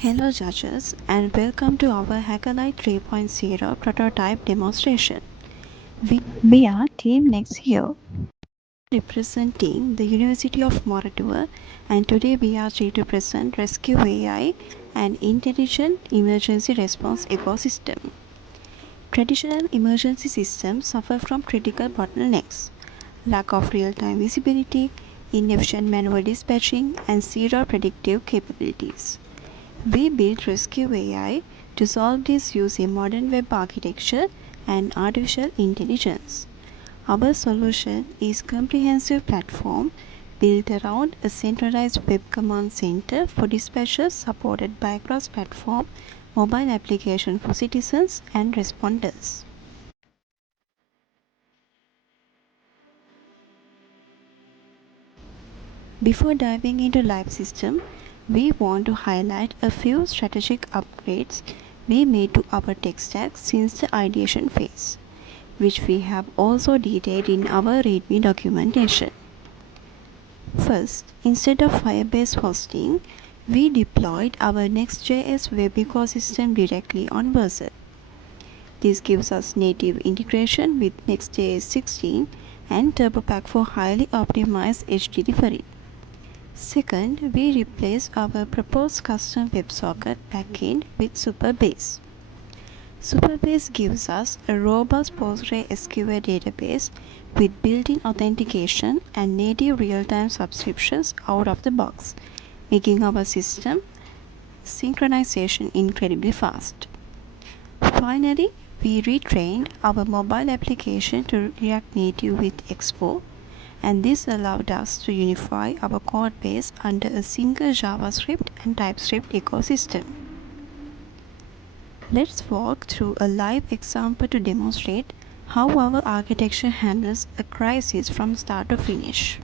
Hello judges and welcome to our HackElite 3.0 prototype demonstration. We are Team Nexio representing the University of Moratuwa, and today we are here to present ResQAI, an intelligent emergency response ecosystem. Traditional emergency systems suffer from critical bottlenecks, lack of real-time visibility, inefficient manual dispatching, and zero predictive capabilities. We built ResQAI to solve this using modern web architecture and artificial intelligence. Our solution is a comprehensive platform built around a centralized web command center for dispatchers supported by cross-platform mobile application for citizens and responders. Before diving into live system, we want to highlight a few strategic upgrades we made to our tech stack since the ideation phase, which we have also detailed in our README documentation. First, instead of Firebase hosting, we deployed our Next.js Web ecosystem directly on Vercel. This gives us native integration with Next.js 16 and TurboPack for highly optimized edge delivery. Second, we replace our proposed custom WebSocket backend with Supabase. Supabase gives us a robust PostgreSQL database with built-in authentication and native real-time subscriptions out of the box, making our system synchronization incredibly fast. Finally, we retrained our mobile application to React Native with Expo, and this allowed us to unify our code base under a single JavaScript and TypeScript ecosystem. Let's walk through a live example to demonstrate how our architecture handles a crisis from start to finish.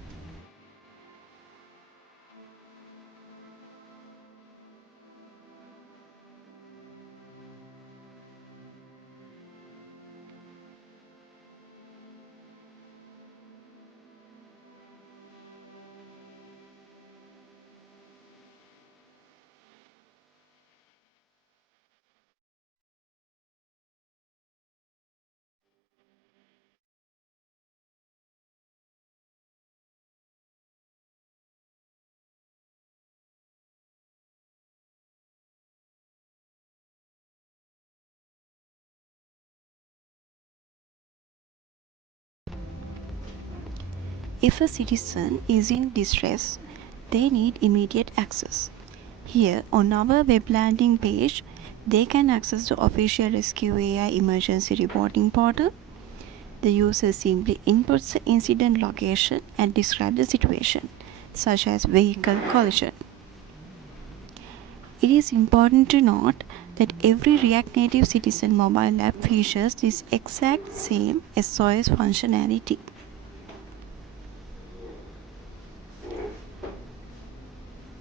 If a citizen is in distress, they need immediate access. Here on our web landing page, they can access the official ResQAI emergency reporting portal. The user simply inputs the incident location and describes the situation, such as vehicle collision. It is important to note that every React Native Citizen mobile app features this exact same SOS functionality.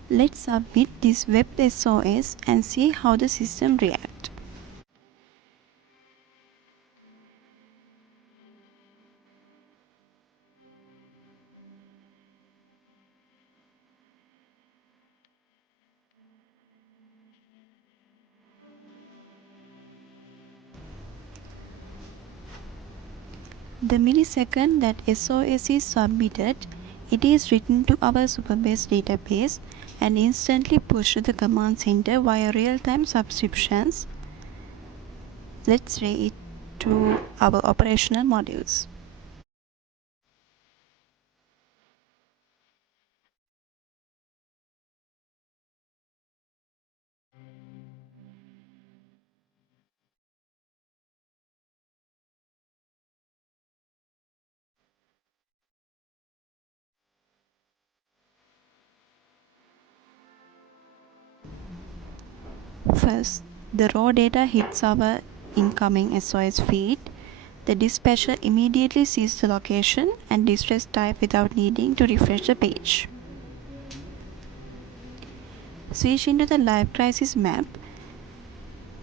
Let's submit this web SOS and see how the system reacts. The millisecond that SOS is submitted, it is written to our Supabase database and instantly pushed to the command center via real-time subscriptions. Let's ray it to our operational modules. First, the raw data hits our incoming SOS feed. The dispatcher immediately sees the location and distress type without needing to refresh the page. Switch into the live crisis map.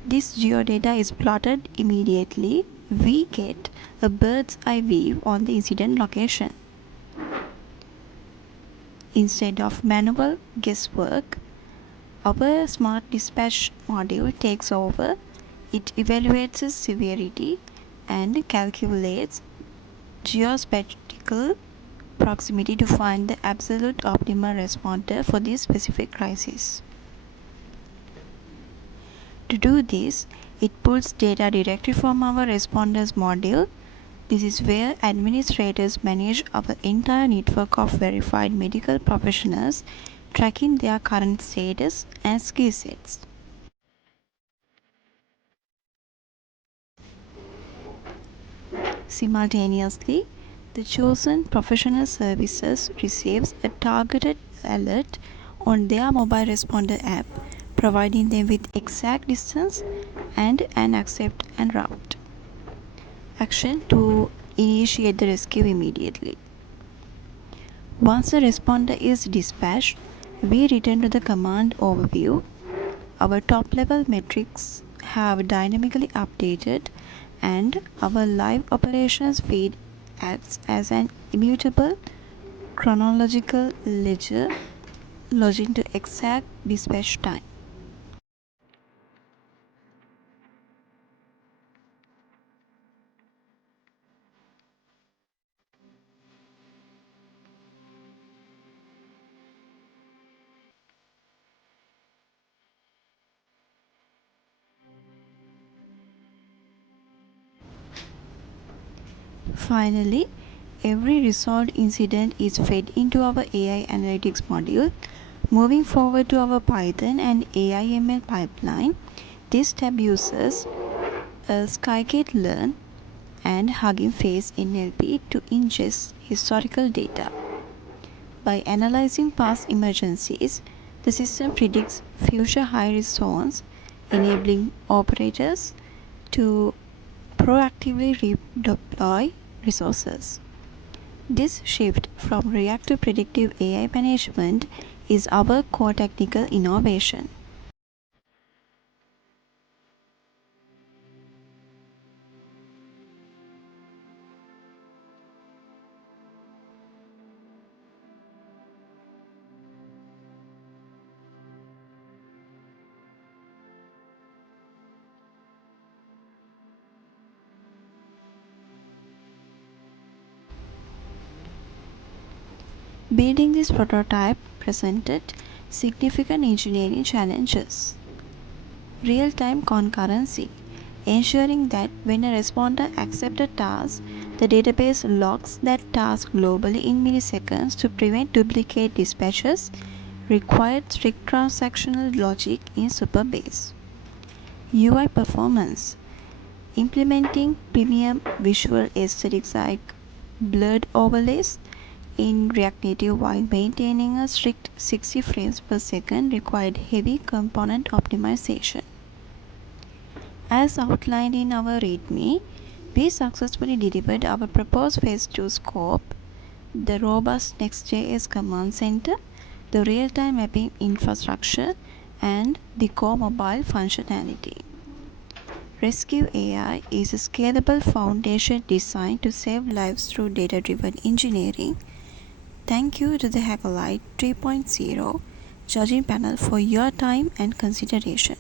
This geodata is plotted immediately. We get a bird's eye view on the incident location. Instead of manual guesswork, Our smart dispatch module takes over. It evaluates its severity and calculates geospatial proximity to find the absolute optimal responder for this specific crisis. To do this, it pulls data directly from our responders module. This is where administrators manage our entire network of verified medical professionals, tracking their current status and skill sets. Simultaneously, the chosen professional services receives a targeted alert on their mobile responder app, providing them with exact distance and an accept and route action to initiate the rescue immediately. Once the responder is dispatched, we return to the command overview. Our top level metrics have dynamically updated, and our live operations feed acts as an immutable chronological ledger logging to exact dispatch time. Finally, every resolved incident is fed into our AI analytics module. Moving forward to our Python and AI ML pipeline, this tab uses a scikit-learn and Hugging Face NLP to ingest historical data. By analyzing past emergencies, the system predicts future high-risk zones, enabling operators to proactively redeploy resources. This shift from reactive predictive AI management is our core technical innovation. Building this prototype presented significant engineering challenges. Real-time concurrency, ensuring that when a responder accepts a task, the database logs that task globally in milliseconds to prevent duplicate dispatches, required strict transactional logic in Supabase. UI performance, implementing premium visual aesthetics like blurred overlays in React Native while maintaining a strict 60 frames per second required heavy component optimization. As outlined in our README, we successfully delivered our proposed Phase 2 scope, the robust Next.js Command Center, the real-time mapping infrastructure, and the core mobile functionality. ResQAI is a scalable foundation designed to save lives through data-driven engineering. Thank you to the HackElite 3.0 judging panel for your time and consideration.